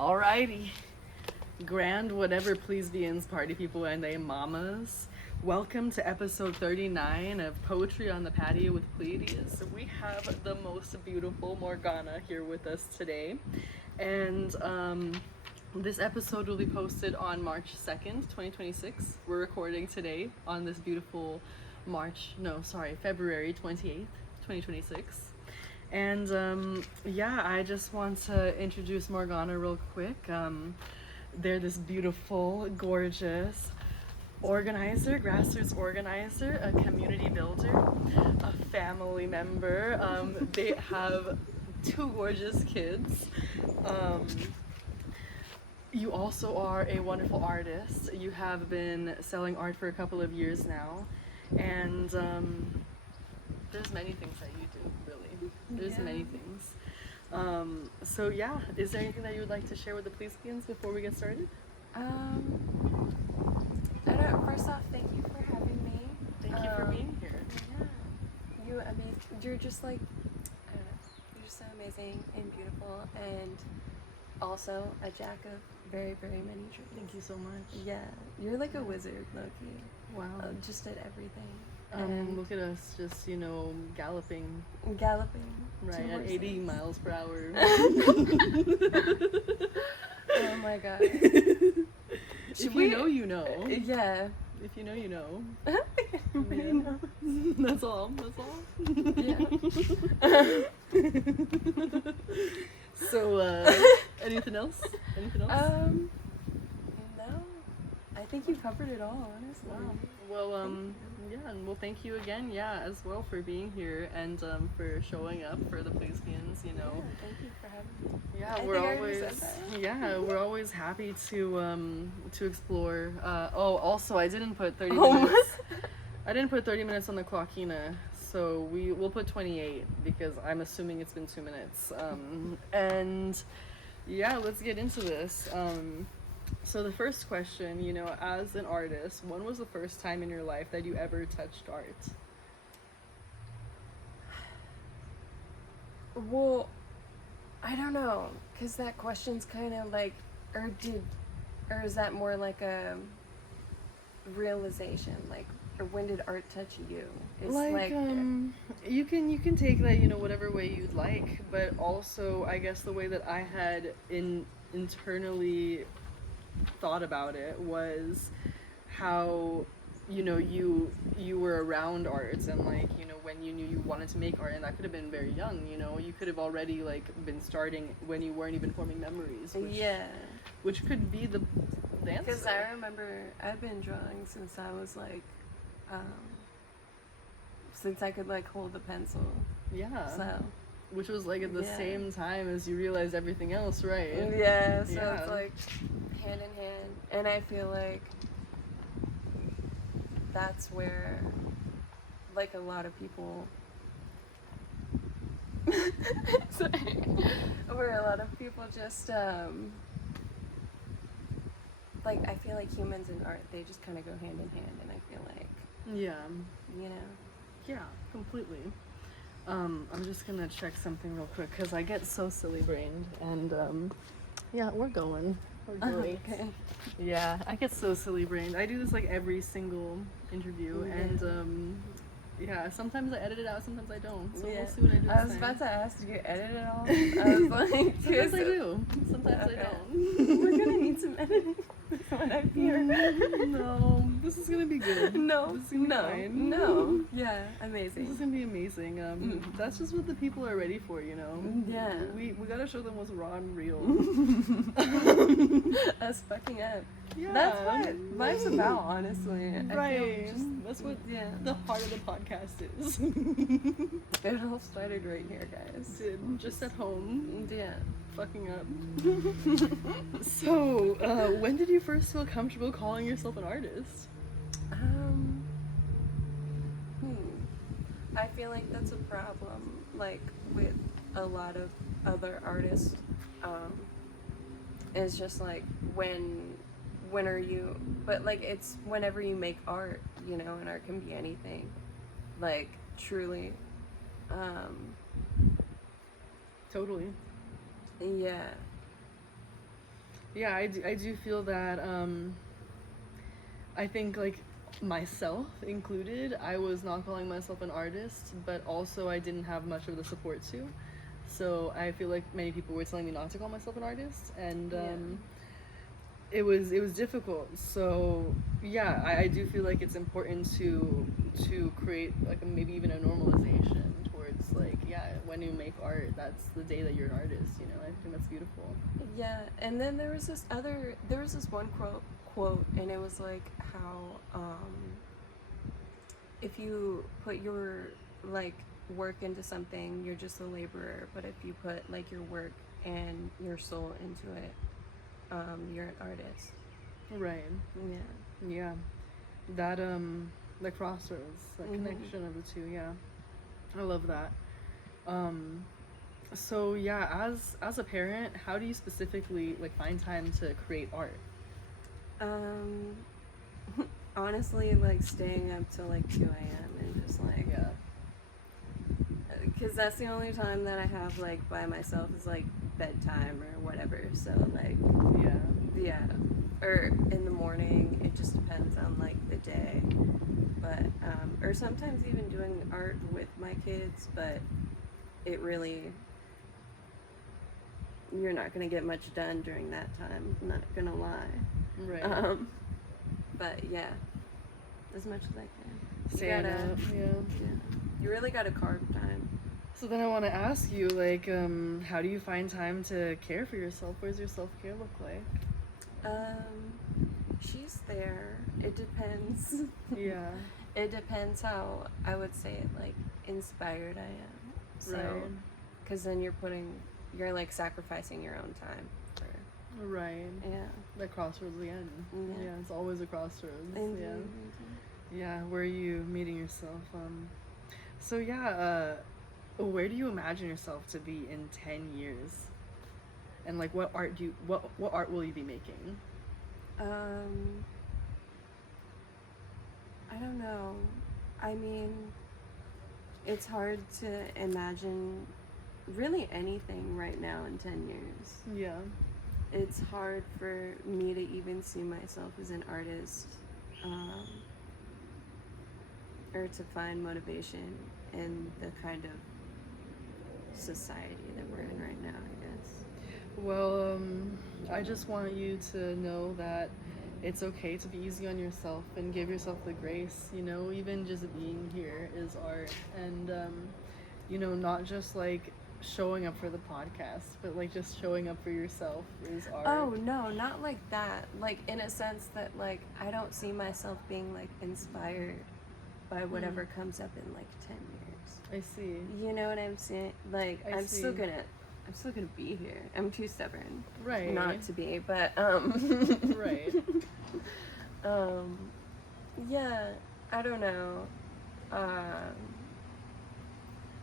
Alrighty. Grand whatever pleasbians, party people, and they mamas. Welcome to episode 39 of Poetry on the Patio with Pleiades. We have the most beautiful Morgana here with us today. And this episode will be posted on March 2nd, 2026. We're recording today on this beautiful February 28th, 2026. And I just want to introduce Morgana real quick. They're this beautiful, gorgeous organizer, grassroots organizer, a community builder, a family member. They have two gorgeous kids. You also are a wonderful artist. You have been selling art for a couple of years now. And there's many things that you do, really. There's many things. Is there anything that you would like to share with the Pleiades before we get started? First off, thank you for having me. Thank you for being here. Yeah, you're just like, you're just so amazing and beautiful, and also a jack of very, very many trades. Thank you so much. Yeah, you're like a wizard, Loki. Wow. Just at everything. Look at us, just galloping. Right, at 80 miles per hour. Oh my god. If you know, you know. Yeah. If you know, you know. Everybody knows. That's all. Yeah. So, anything else? No. I think you covered it all, honestly. Wow. Well, thank you again, as well for being here and for showing up for the Pleiades, Yeah, thank you for having me. Yeah, we're always happy to explore. Also, I didn't put 30 minutes. I didn't put 30 minutes on the clockina, so we'll put 28 because I'm assuming it's been 2 minutes. Let's get into this. So the first question, as an artist, when was the first time in your life that you ever touched art? Well, I don't know, because that question's kind of like, or is that more like a realization, like, or when did art touch you? It's you can take that, whatever way you'd like, but also I guess the way that I had internally thought about it was how you were around arts and when you knew you wanted to make art, and that could have been very young, you could have already been starting when you weren't even forming memories, which could be the answer. Because I remember I've been drawing since I was since I could hold the pencil, so which was at the same time as you realized everything else, right? So it's hand in hand, and I feel like that's where a lot of people where a lot of people just I feel like humans and art, they just kind of go hand in hand, and I feel like completely. I'm just gonna check something real quick because I get so silly brained, and we're going. We're great. Okay. Yeah, I get so silly brained. I do this every single interview, and sometimes I edit it out, sometimes I don't. So we'll see what I do. I was about to ask, do you edit it all? I was like, sometimes I do. Sometimes I don't. We're gonna need some editing when I'm here. No, this is gonna be good. No, this is gonna be fine. No. Yeah, amazing. This is gonna be amazing. That's just what the people are ready for, Yeah. We gotta show them what's raw and real. Us fucking up. Yeah. That's what life's about, honestly. Right. That's what the heart of the podcast is. It all started right here, guys. Just at home. Yeah. Fucking up. So, when did you first feel comfortable calling yourself an artist? I feel like that's a problem, with a lot of other artists. It's just when are you, but it's whenever you make art, and art can be anything, truly. Totally. Yeah. Yeah, I do feel that I think like myself included, I was not calling myself an artist, but also I didn't have much of the support to. So I feel like many people were telling me not to call myself an artist, and Yeah. it was difficult. So yeah, I do feel like it's important to create like maybe even a normalization towards like, yeah, when you make art, that's the day that you're an artist. You know, I think that's beautiful. Yeah, and then there was this one quote, and it was like how if you put your like work into something, you're just a laborer, but if you put like your work and your soul into it, you're an artist. Right. Yeah. Yeah. That the crossroads, that Mm-hmm. connection of the two. Yeah, I love that. Um, so yeah, as a parent, how do you specifically like find time to create art? Um, honestly, like staying up till like 2 a.m. and just like, Yeah. because that's the only time that I have like by myself is like bedtime or whatever. So like, Yeah. yeah, or in the morning. It just depends on like the day, but or sometimes even doing art with my kids. But it really, you're not gonna get much done during that time. I'm not gonna lie. Right. But yeah, as much as I can. Stand up. Yeah. Yeah, you really gotta carve time. So then I want to ask you, like, how do you find time to care for yourself? What does your self care look like? She's there. It depends. Yeah. It depends how I would say it, like inspired I am. So, Right. because then you're like sacrificing your own time for. Right. Yeah. The crossroads again. Yeah. Yeah, it's always a crossroads. Indeed, Yeah. indeed. Yeah, where are you meeting yourself? So yeah, where do you imagine yourself to be in 10 years? And like what art will you be making? I don't know. I mean, it's hard to imagine really anything right now in 10 years. Yeah. It's hard for me to even see myself as an artist, or to find motivation in the kind of society that we're in right now, I guess. Well, I just want you to know that it's okay to be easy on yourself and give yourself the grace. You know, even just being here is art, and you know, not just like showing up for the podcast, but like just showing up for yourself is art. Oh, no, not like that. Like, in a sense that, like, I don't see myself being, like, inspired by whatever comes up in, like, 10 years. I see. You know what I'm saying? Like, I I'm see. still gonna be here. I'm too stubborn. Right. Not to be, but, Right. yeah, I don't know. I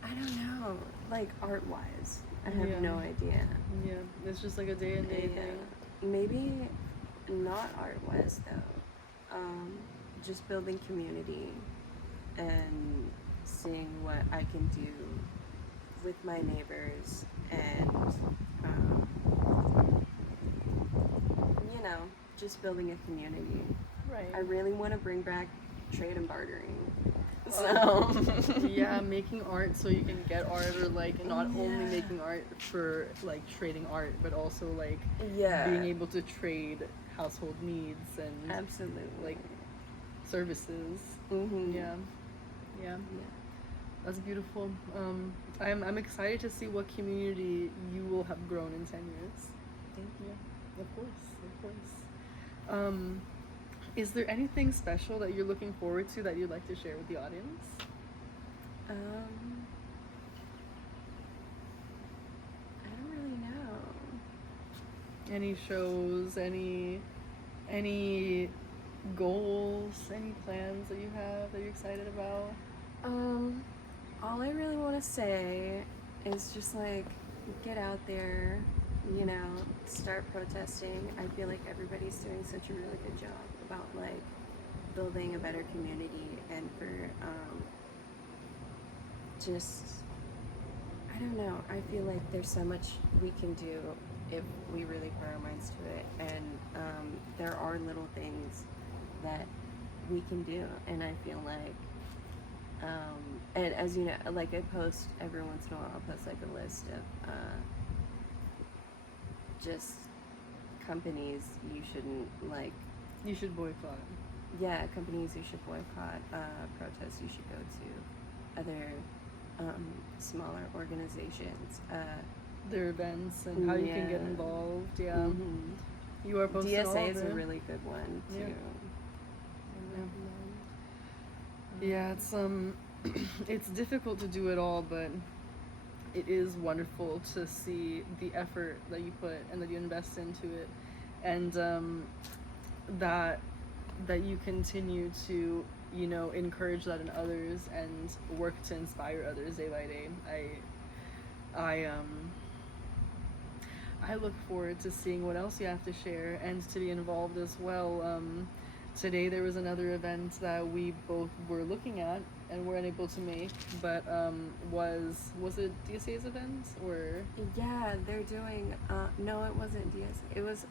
don't know. Like, art-wise, I have no idea. Yeah, it's just like a day and day Yeah. thing. Maybe not art-wise, though. Just building community and seeing what I can do with my neighbors and, you know, just building a community. Right. I really want to bring back trade and bartering. So yeah, making art so you can get art, or like not only Yeah. making art for like trading art, but also like yeah, being able to trade household needs and absolutely like services. Mm-hmm. Yeah. Yeah. That's beautiful. I'm excited to see what community you will have grown in 10 years. Thank you. Yeah, of course. Is there anything special that you're looking forward to that you'd like to share with the audience? I don't really know. Any shows, any goals, any plans that you have that you're excited about? All I really want to say is just like get out there, you know, start protesting. I feel like everybody's doing such a really good job about like building a better community and for just I don't know. I feel like there's so much we can do if we really put our minds to it. And there are little things that we can do, and I feel like, and as you know, like I post every once in a while, I'll post like a list of just companies you shouldn't like. You should boycott. Yeah, companies you should boycott, protests you should go to, other smaller organizations. Their events and how you can get involved. Yeah. Mm-hmm. You are posting all DSA of is it. a really good one too. Yeah, it's it's difficult to do it all, but it is wonderful to see the effort that you put and that you invest into it, and that you continue to, you know, encourage that in others and work to inspire others day by day. I look forward to seeing what else you have to share and to be involved as well. Today there was another event that we both were looking at and were unable to make, but was it DSA's event or? Yeah, they're doing. No, it wasn't DSA. It was.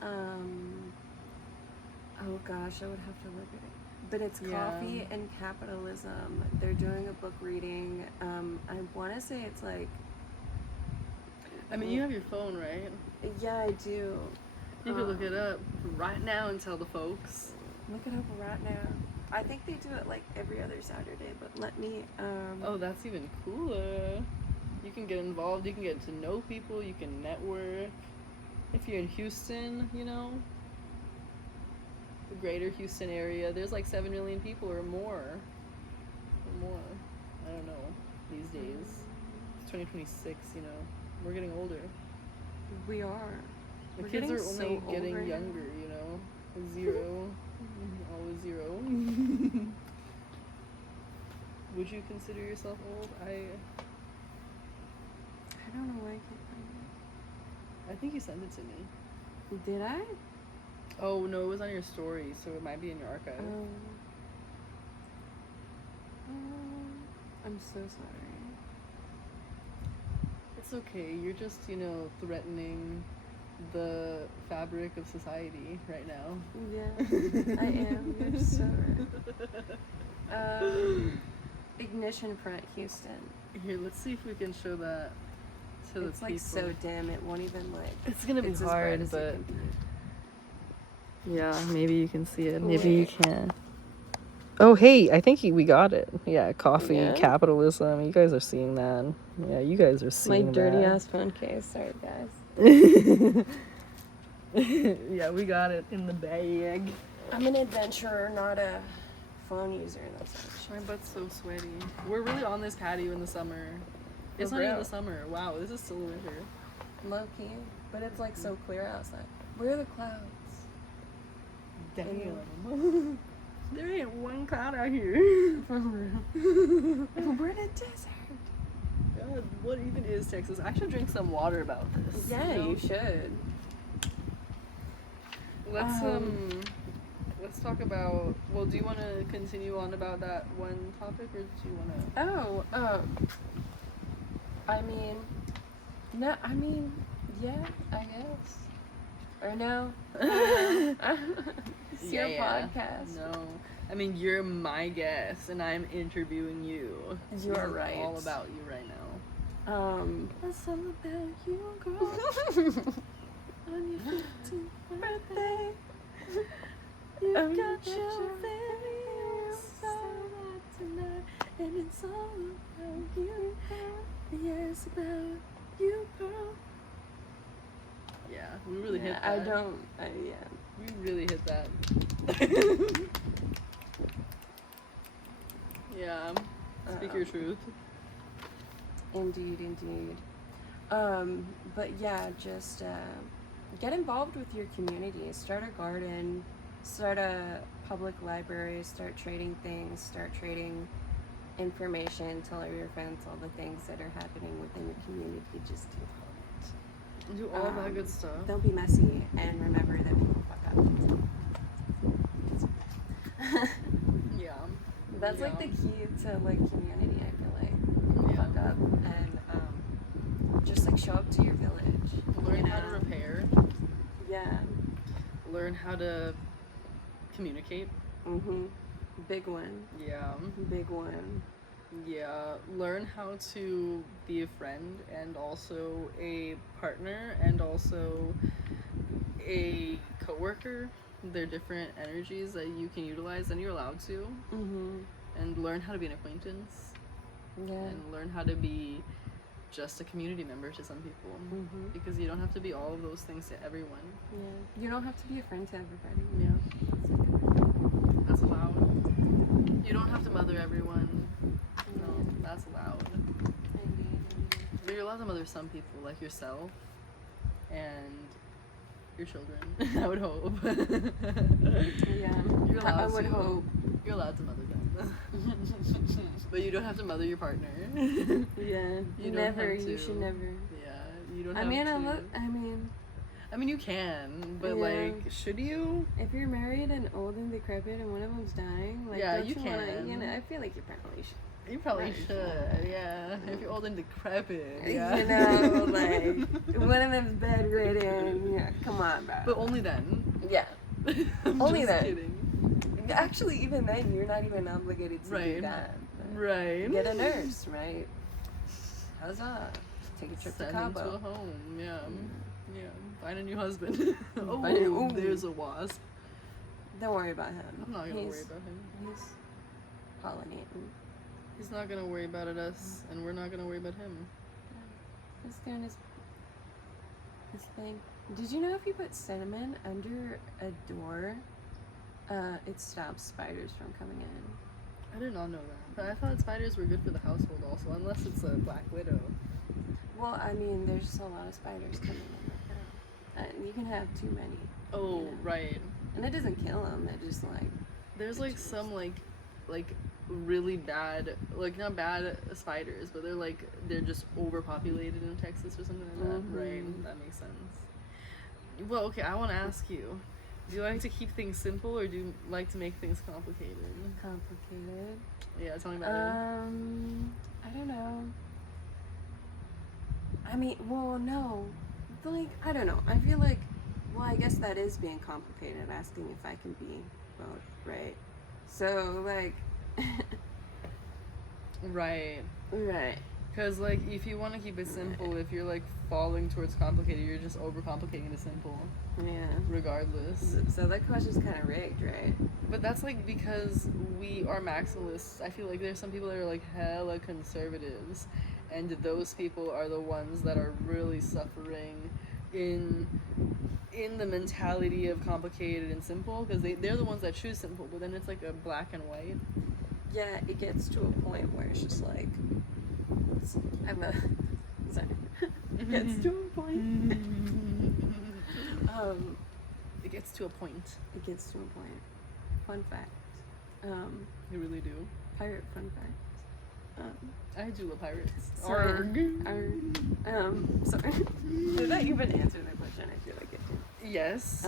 Oh gosh, I would have to look at it. But it's Coffee and Capitalism. They're doing a book reading. I want to say it's like. I mean, you have your phone, right? Yeah, I do. You could look it up right now and tell the folks. Look it up right now. I think they do it like every other Saturday, but let me. Oh, that's even cooler. You can get involved. You can get to know people. You can network. If you're in Houston, you know, the greater Houston area, there's like 7 million people or more. I don't know. These days, it's 2026. You know, we're getting older. We are. The We're kids are getting only so getting older. younger. You know, 0, always 0. Would you consider yourself old? I don't know why I can't find I think you sent it to me. it. Did I? Oh no, it was on your story, so it might be in your archive. I'm so sorry. It's okay. You're just, you know, threatening the fabric of society right now. Yeah, I am. You're so right. Ignition Front, Houston. Here, let's see if we can show that to the It's people. like so dim, it won't even like. It's gonna be it's as hard, bright as but it can be. yeah, maybe you can see it. Wait. Maybe you can't. Oh, hey, I think we got it. Yeah, Coffee, Yeah? Capitalism. You guys are seeing that. Yeah, you guys are seeing My dirty ass phone case. Sorry, guys. Yeah, we got it in the bag. I'm an adventurer, not a phone user. That's My butt's so sweaty. We're really on this patio in the summer. It's For not even real. the summer. Wow, this is still winter. low key, but it's like so clear outside. Where are the clouds? Damn. There ain't one cloud out here. We're in a desert. God, what even is Texas? I should drink some water about this. Yeah, you know? you should. Let's talk about. Well, do you want to continue on about that one topic, or do you want to? I mean, no, I mean, yeah, I guess. Or no. It's your podcast. No, I mean you're my guest, and I'm interviewing you. You are This is right. All about you right now. It's all about you, girl. On your 15th birthday, you got your very side tonight, and it's all about you. Yeah, it's about you, girl. Yeah, we really hit that. Yeah. We really hit that. Yeah. Speak your truth. Indeed. But yeah, just get involved with your community. Start a garden, start a public library, start trading things, start trading information, tell all your friends all the things that are happening within your community. Just do all it. Do all that good stuff. Don't be messy, and remember that people fuck up. Yeah. That's like the key to like community, I feel like. Yeah. Fuck up and just like show up to your village. Learn you how to know? repair. Yeah. Learn how to communicate. Big one. Yeah. Big one. Yeah. Learn how to be a friend and also a partner and also a coworker. They're different energies that you can utilize and you're allowed to. And learn how to be an acquaintance. Yeah. And learn how to be just a community member to some people. Because you don't have to be all of those things to everyone. Yeah. You don't have to be a friend to everybody. Yeah. That's allowed. You don't have to mother everyone. No, that's allowed. But you're allowed to mother some people, like yourself and your children. I would hope. Yeah. You're allowed I would to. hope. You're allowed to mother them. But you don't have to mother your partner. Yeah. You don't never. have to. You should never. Yeah. You don't have to. I mean, you can, but like, should you? If you're married and old and decrepit and one of them's dying, like, yeah, don't you can. can. I feel like you probably should. You probably should, yeah. If you're old and decrepit, yeah. You know, like, one of them's bedridden. Yeah, come on, bro. But only then. Yeah. I'm Only just then. kidding. Actually, even then, you're not even obligated to do that. Right. Get a nurse, right? How's that? Take a trip Send to Cabo. him to a home, yeah. Yeah. Find a new husband. Oh, there's a wasp. Don't worry about him. I'm not gonna worry about him. He's pollinating. He's not gonna worry about us, and we're not gonna worry about him. He's doing his thing. Did you know if you put cinnamon under a door, it stops spiders from coming in? I did not know that. But I thought spiders were good for the household also, unless it's a black widow. Well, I mean, there's just a lot of spiders coming in right now. And you can have too many. Oh, you know? right. And it doesn't kill them. It just like... There's like some like really bad, like not bad spiders, but they're just overpopulated in Texas or something like that. Right? That makes sense. Well, okay, I want to ask you. Do you like to keep things simple or do you like to make things complicated? Complicated? Yeah, tell me about it. I don't know. I mean, well, no. Like, I don't know. I feel like, well, I guess that is being complicated, asking if I can be both, right? So, like... Right. Right. Because, like, if you want to keep it simple, if you're, like, falling towards complicated, you're just overcomplicating the simple. Yeah. Regardless. So that question's kind of rigged, right? But that's, like, because we are maximalists. I feel like there's some people that are, like, hella conservatives. And those people are the ones that are really suffering in the mentality of complicated and simple. Because they're the ones that choose simple. But then it's, like, a black and white. Yeah, it gets to a point where it's just like... Sorry. It gets to a point. It gets to a point. It gets to a point. Fun fact. You really do. Pirate fun fact. I do love pirates. Sorry. Sorry. Did that even answer that question? I feel like it did. Yes.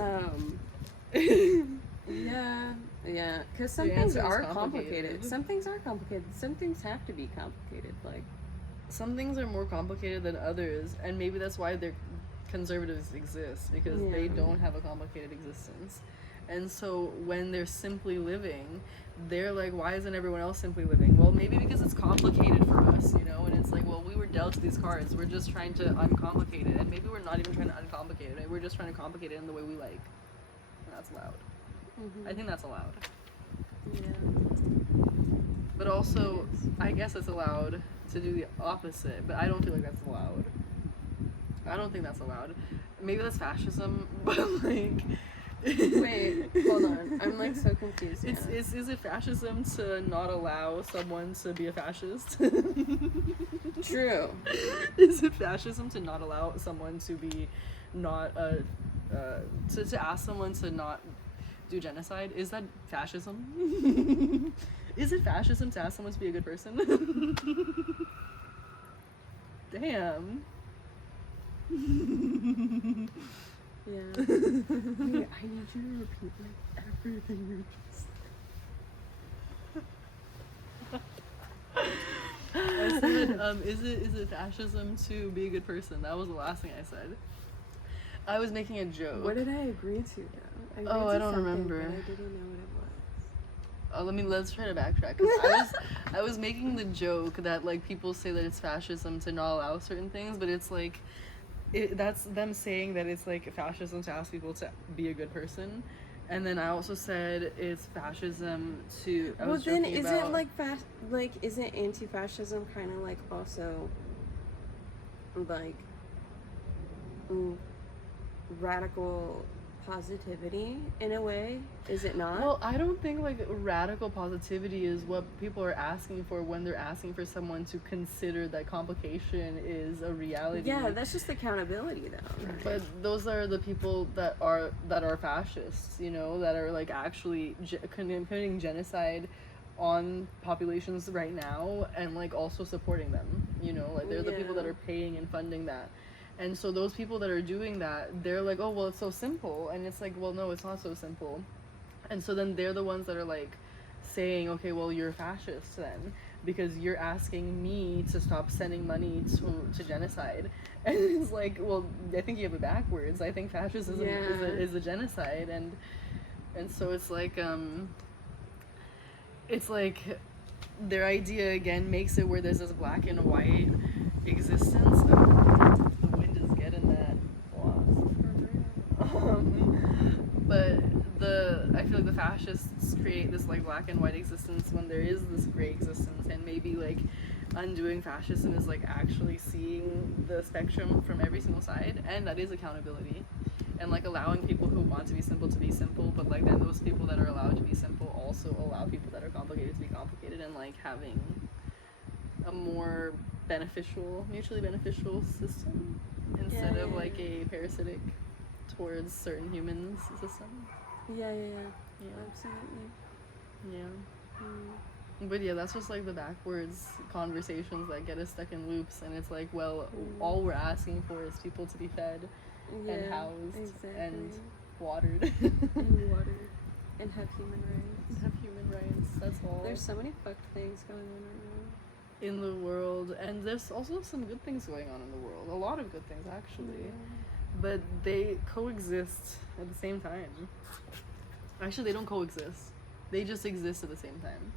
Yeah. Because some things are complicated. Some things are complicated. Some things have to be complicated. Like, some things are more complicated than others, and maybe that's why their conservatives exist, because they don't have a complicated existence. And so when they're simply living, they're like, why isn't everyone else simply living? Well, maybe because it's complicated for us, you know? And it's like, well, we were dealt these cards. We're just trying to uncomplicate it. And maybe we're not even trying to uncomplicate it. Maybe we're just trying to complicate it in the way we like. And that's allowed. I think that's allowed. Yeah. But also, I guess it's allowed to do the opposite, but I don't feel like that's allowed. I don't think that's allowed. Maybe that's fascism, but like... Wait, hold on. I'm like so confused now. Is it fascism to not allow someone to be a fascist? True. Is it fascism to not allow someone to be not to ask someone to not do genocide? Is that fascism? Is it fascism to ask someone to be a good person? Damn. Yeah. Wait, I need you to repeat like everything you just I said Is it fascism to be a good person? That was the last thing I said. I was making a joke. What did I agree to though? I don't remember. But I didn't know what it was. Let's try to backtrack. 'Cause I was making the joke that like people say that it's fascism to not allow certain things, but it's like that's them saying that it's like fascism to ask people to be a good person. And then I also said it's fascism to. Well, then isn't like isn't anti-fascism kind of like also like radical positivity in a way? Is it not? Well, I don't think like radical positivity is what people are asking for when they're asking for someone to consider that complication is a reality. Yeah, that's just accountability though. Right? But those are the people that are fascists, you know, that are like actually committing genocide on populations right now and like also supporting them, you know, like they're the people that are paying and funding that. And so those people that are doing that, they're like, oh, well, it's so simple. And it's like, well, no, it's not so simple. And so then they're the ones that are like saying, okay, well, you're a fascist then because you're asking me to stop sending money to genocide. And it's like, well, I think you have it backwards. I think fascism is a genocide. And so it's like their idea again makes it where there's this black and white existence. The wind is getting that but I feel like the fascists create this like black and white existence when there is this gray existence, and maybe like undoing fascism is like actually seeing the spectrum from every single side, and that is accountability. And like allowing people who want to be simple, but like then those people that are allowed to be simple also allow people that are complicated to be complicated, and like having a more mutually beneficial system instead of like a parasitic towards certain humans system. Yeah. Absolutely. Yeah. But yeah, that's just like the backwards conversations that get us stuck in loops, and it's like, well, all we're asking for is people to be fed and housed and watered. And have human rights. That's all. There's so many fucked things going on right now in the world, and there's also some good things going on in the world. A lot of good things actually. But they coexist at the same time. Actually, they don't coexist. They just exist at the same time.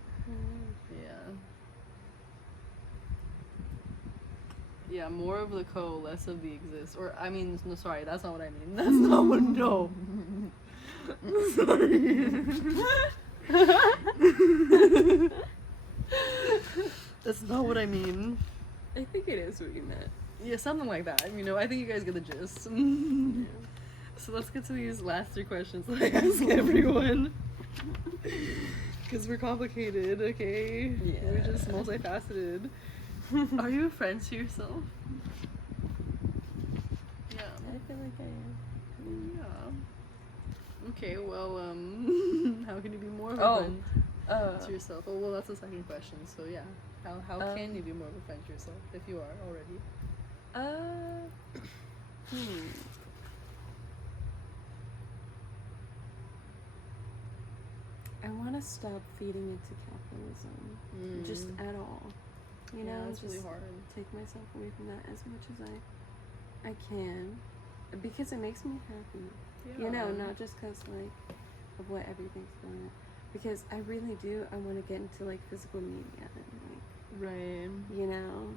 Yeah, more of the less of the exist. Or, I mean, no, sorry, that's not what I mean. That's not what, no. Sorry. That's not what I mean. I think it is what you meant. Yeah, something like that. You know, I think you guys get the gist. So let's get to these last 3 questions that I ask everyone. Because we're complicated, okay? Yeah. We're just multifaceted. Are you a friend to yourself? Yeah. I feel like I am. Yeah. Okay, well, how can you be more of a friend to yourself? Oh, well, that's the second question. So yeah, how can you be more of a friend to yourself if you are already? I want to stop feeding into capitalism, just at all. You know, it's just really hard. Take myself away from that as much as I can, because it makes me happy. Yeah. You know, not just because like of what everything's going on, because I really do. I want to get into like physical media, and, like, right? You know,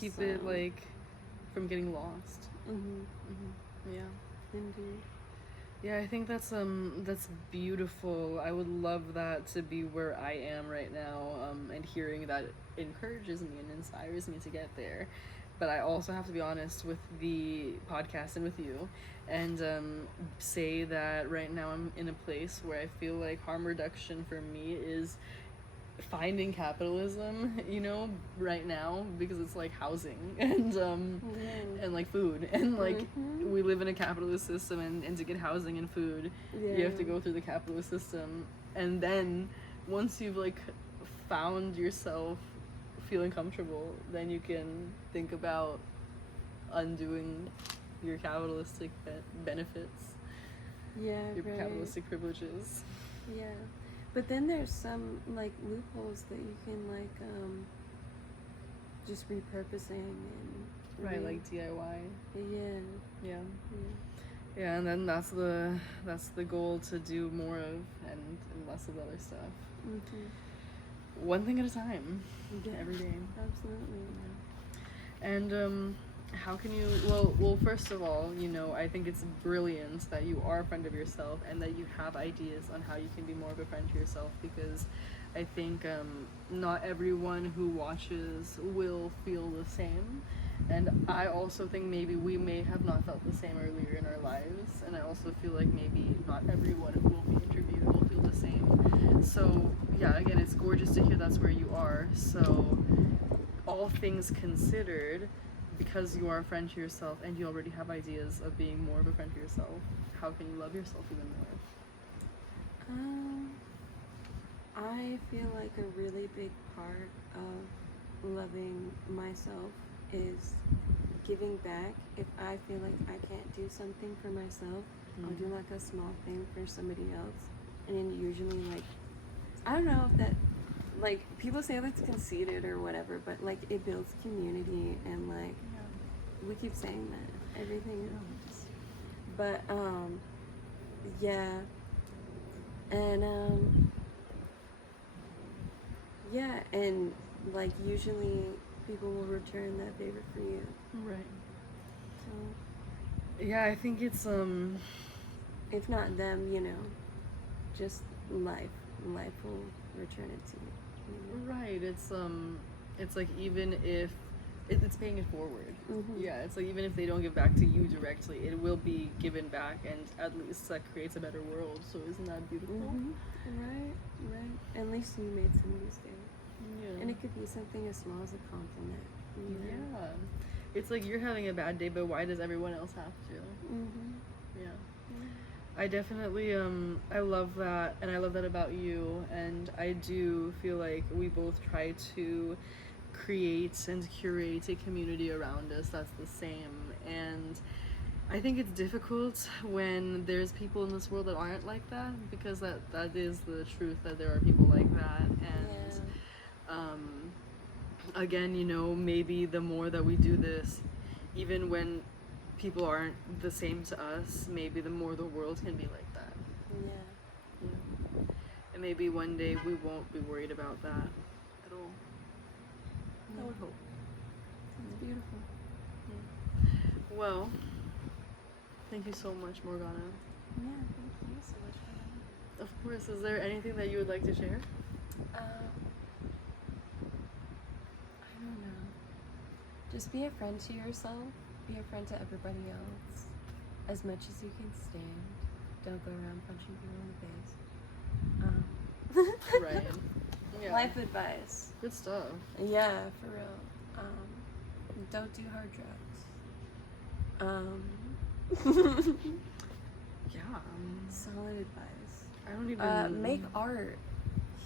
keep it like from getting lost. Yeah. Indeed. Yeah, I think that's beautiful. I would love that to be where I am right now, and hearing that encourages me and inspires me to get there. But I also have to be honest with the podcast and with you, and say that right now I'm in a place where I feel like harm reduction for me is finding capitalism, you know, right now, because it's like housing and and like food, and like we live in a capitalist system, and to get housing and food you have to go through the capitalist system, and then once you've like found yourself feeling comfortable, then you can think about undoing your capitalistic benefits, your capitalistic privileges. But then there's some like loopholes that you can like just repurposing and Right, like DIY. yeah. Yeah. Yeah, and then that's the goal, to do more of and less of the other stuff. One thing at a time. Yeah, every day. absolutely. And how can you, well first of all, I think it's brilliant that you are a friend of yourself and that you have ideas on how you can be more of a friend to yourself, because I think not everyone who watches will feel the same. And I also think maybe we may have not felt the same earlier in our lives, and I also feel like maybe not everyone who will be interviewed will feel the same. So yeah, again, it's gorgeous to hear that's where you are. So all things considered, because you are a friend to yourself and you already have ideas of being more of a friend to yourself, how can you love yourself even more? I feel like a really big part of loving myself is giving back. If I feel like I can't do something for myself, I'll do like a small thing for somebody else. And then usually, like, I don't know if that, like, people say that's conceited or whatever, but like it builds community, and like we keep saying that everything else. But yeah. And yeah, and like usually people will return that favor for you. Right. So Yeah, I think it's if not them, just life will return it to you. Right. It's like, even if it's paying it forward. Yeah, it's like, even if they don't give back to you directly, it will be given back, and at least that creates a better world. So isn't that beautiful? Right. At least you made somebody's day. Yeah. And it could be something as small as a compliment. Yeah. It's like, you're having a bad day, but why does everyone else have to? Yeah. I definitely I love that, and I love that about you, and I do feel like we both try to create and curate a community around us that's the same. And I think it's difficult when there's people in this world that aren't like that, because that is the truth, that there are people like that. And again, maybe the more that we do this, even when people aren't the same to us, maybe the more the world can be like that. Yeah. And maybe one day we won't be worried about that at all. I would hope. It's beautiful. Well, thank you so much, Morgana. Yeah, thank you so much for that. Of course. Is there anything that you would like to share? I don't know. Just be a friend to yourself. Be a friend to everybody else. As much as you can stand. Don't go around punching people in the face. Right. Yeah. Life advice. Good stuff. Yeah, for real. Don't do hard drugs. Yeah. Solid advice. I don't even. Make art.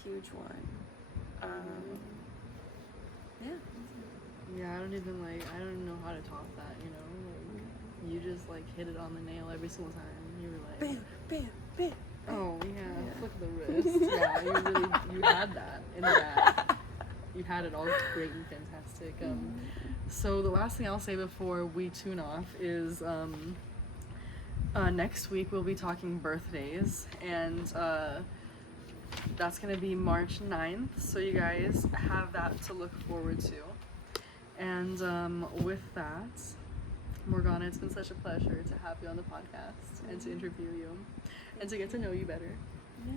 Huge one. Yeah. Yeah, I don't even know how to top that, you just hit it on the nail every single time. You were like, Bam, bam, bam. Oh yeah, flick the wrist. Yeah, you had that in the bag. You had it all great and fantastic. So the last thing I'll say before we tune off is next week we'll be talking birthdays, and that's gonna be March 9th. So you guys have that to look forward to. And with that, Morgana, it's been such a pleasure to have you on the podcast and to interview you and to get to know you better. Yeah.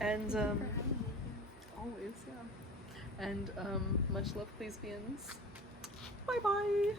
And Thank you for having me. always, yeah. And much love, lesbians. Bye bye.